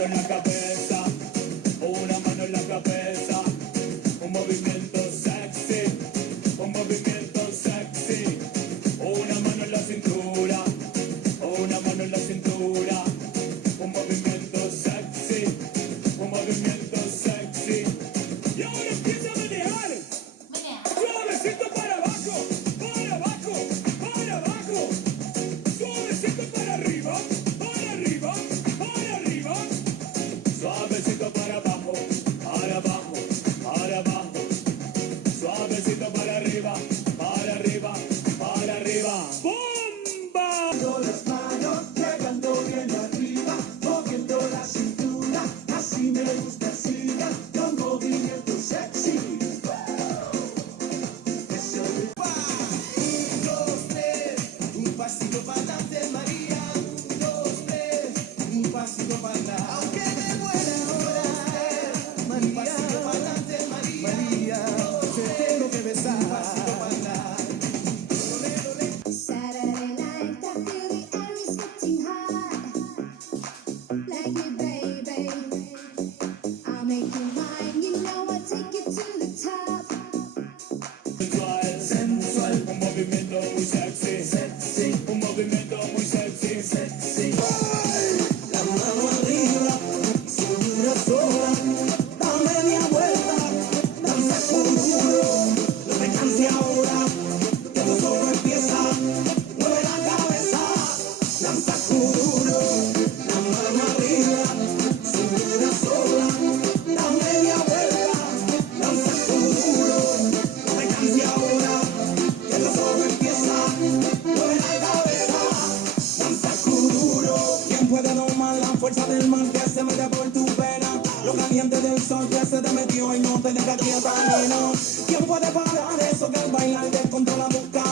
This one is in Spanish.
mano en la cabeza, una mano en la cabeza, un movimiento sexy, un movimiento sexy, una mano en la cintura, una mano en la cintura, un movimiento sexy, un movimiento sexy. Y ahora empieza a manejar, suavecito para abajo, para abajo, para abajo, suavecito para arriba, para arriba, para arriba, suavecito para abajo, para abajo, para abajo, suavecito para arriba, para arriba, para arriba. ¡Bomba! Las manos llegando bien arriba, moviendo la cintura, así me gusta, siga con movimiento sexy. Eso es. 1, 2, 3, un pasito para adelante, María. 1, 2, 3, un pasito para atrás. Aunque me muera ahora, María. Un pasito para adelante, María. María, te tengo que besar. Un pasito para atrás. Saturday night, I feel the air is getting hot. Like it, baby. I'll make you mine, you know I'll take you to the top. Sensual, sensual, un movimiento muy sexy, sexy, un movimiento muy sexy, sexy. La mano arriba, cintura sola, da media vuelta, danza duro, no te canses ahora, que esto solo empieza, mueve la cabeza, danza duro, la mano arriba, cintura sola, da media vuelta, danza duro, no te canses ahora, que esto solo empieza, mueve la cabeza, danza duro. ¿Quién puede domar la fuerza del mal que se mete por tu pena? Lo caliente del sol que se te metió y no te deja quieta, nena. ¿Quién puede parar eso que al bailar descontrola tu cadera?